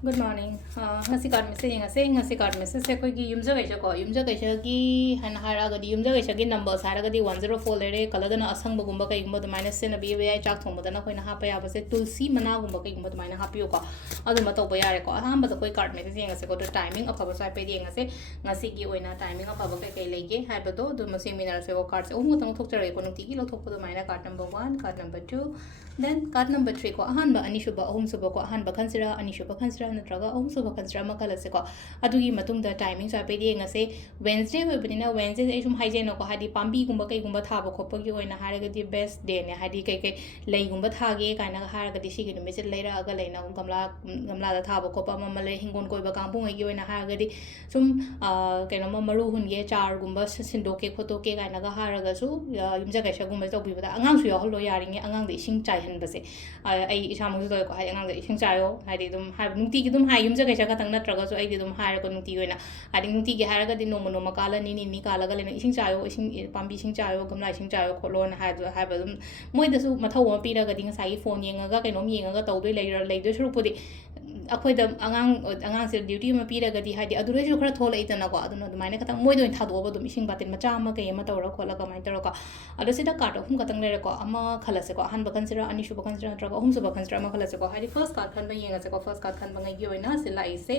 Good morning. Ngasi card message ngasi card message se koi ki yumja kaisa ki han hara ga di yumja kaisa ki number sara ga di 104 lere kala dana asang ba gumba kai gumba mai na se na bi ai chak thong da na koi na ha pa ya ba se tulsi mana gumba kai gumba mai na ha pi ko adu ma to ba ya re ko ha ba koi card message ngase ko to timing of ba sai pe di ngasi ki oina timing of ba kai lege ha ba do du ma seminar se ko card se o mo tang thok chare ko nuti ki lo thok ko mai na card number 1 card number 2 then card number 3 ko ahan ba ani shuba ahum suba ko ahan ba khansira ani shuba khansira natraga ahum suba khansira makala se ko adugi matung da timing sa pe di ngase Wednesday we bina Wednesday ai sum haije no ko hadi pambi gumba kai gumba tha ba khoppa gi oina haraga di best day ne hadi kai lei gumba tha ge kaina haraga di sigi nume se leira aga leina gamla da tha ba khoppa ma le hingon koi ba kangpung ai gi oina haraga di sum kaino ma maru hun ge char gumba sindo ke photo ke kaina ga haraga su yumja kaisa gumba to bi ba angang su yo holo yaring angang de sing chai base ai isamu do ko hai angang ising chayo hai dum hai nungti gi dum hai yumja kaisa ka tang natraga so ai dum hai ko nungti oina hai nungti gi hai ga di no mono makala ni kala ga lena ising chayo ising pambi ising chayo gamla ising chayo kholon hai ba dum moi da su mathau ma pi ra ga ding sai phone yenga ga kainom yenga ga tawdoi leidoi suru pudi akhoi da angang se duty ma pi ra ga di hai di adure su khara thola itana ko aduna dumai na katang moi doin thado ba dum ising batin macha ma kai ma tawra khola ka mai taro ka ado sida card hum katang le ko ama khala se ko han ba consider ani shuba consider tra ko hum suba consider ma khala se ko hai first card khan ba yenga se ko first card khan ba ngai gi oina sila ise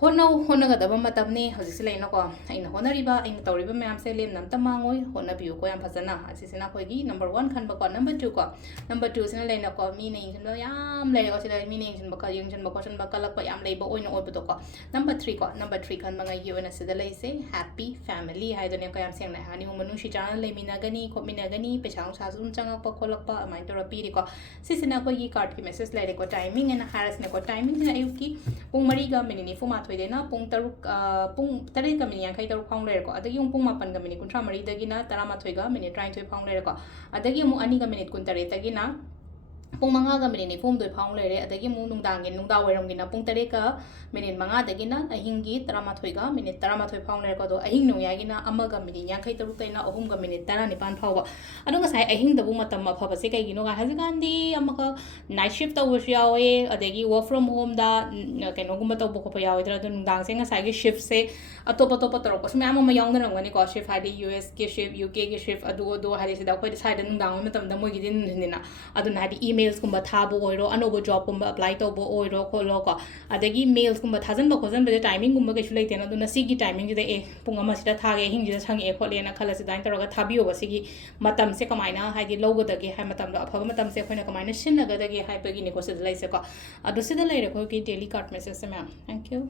hona ga daba matam ni hojik se leina ko aina hona riba aina tawriba mayam se lem nam tamangoi hona biu ko yam phasana asisina khoi gi number 1 khan ba ko number 2 ko number 2 sina leina ko mi nei jin ba yam leina ko sila mi nei jin ba ka yung jin ba question ba kalak ba yam leiba oina oi ba ko number 3 ko number 3 khan ba ngai gi oina sida lei se happy family hai do ne ko yam seng na hani hum manu shi chana le mina gani ko mina gani pe chang sa zum chang pa kolak pa amai to pi ri ko sisina ko gi card ki message le ko timing and haras ne ko timing na ayuk ki pung mari ga mini ni fuma thoidena pung taruk pung tare ka mini yankai taruk phang le ko adagi pung mapan ga mini kuntra mari dagina tarama thoiga mini try thoi phang le ko adagi mu ani ga mini kun tare tagina pung manga ga mini ni fum doi phang le re adagi mu nungdang gi nungda wairam gi na pung tare ka mini manga dagina ahing gi tarama thoiga mini tarama thoi phang le ko do ahing nu ya gi na ama ga mini yankai taruk taina ahum ga mini tara ni pan phawa adu nga sai ahing da bu matam ma phaba se kai gi no ga hajikan di amaka night shift tawu yawe adagi work from home da kaino gumba tawu ko pa yawe dra du nungdang se nga sai gi shift se atopa tarok ko sma ma yang na ngani ko shift hadi US ke shift UK ke shift adu hadi se da ko sai da nungdang matam da mo gi din ni na adu na hadi emails kumba thabo oiro anobo job kumba apply tobo oiro kholo ko adagi mails kumba thajan ba khojan ba timing kumba ke shulai tena du na sigi timing de e punga ma sida thage hing ji sang e khole na khala sida intara thabiyo ba sigi matam se kamaina haidi logo da ge hai matam da aphaga matam se khoina kamaina shinna ga da ge hai pagi ni ko sida lai se ko adu sida lai re ko ki daily card message se ma'am thank you